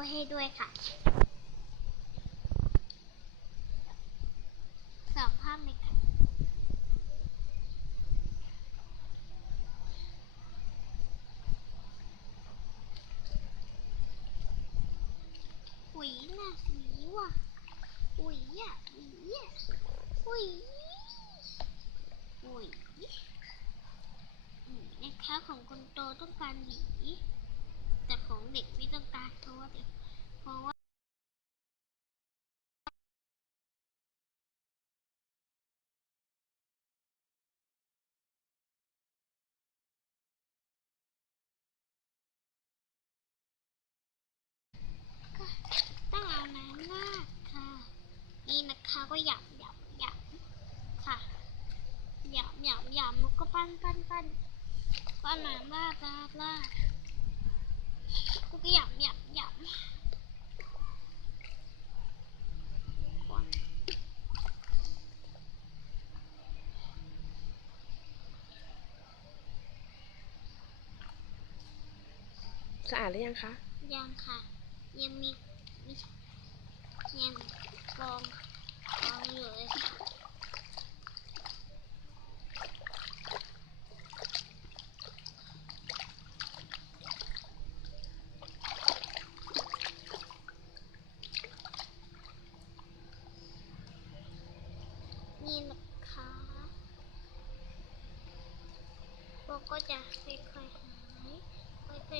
ไว้ให้ด้วยค่ะสองภาพเลยค่ะหุยน่ะสีว่ะหุยอะหุยอะหุยหุยอืมนะคะของคนโตต้องการหวี แต่ของเด็กไม่ต้องการเพราะว่าเด็กเพราะว่า ก็ต้องเอาน้ำราดค่ะ นี่ นะคะก็หยำหยำหยำค่ะหยำหยำหยำแล้วก็ปั้นปั้นปั้นก็เอาน้ำราดราดราดกูก็หยำหยำหยำสะอาดหรือยังคะ ยังค่ะ ยังมียังฟองฟอง เลยนี่นะคะเราก็จะค่อยๆ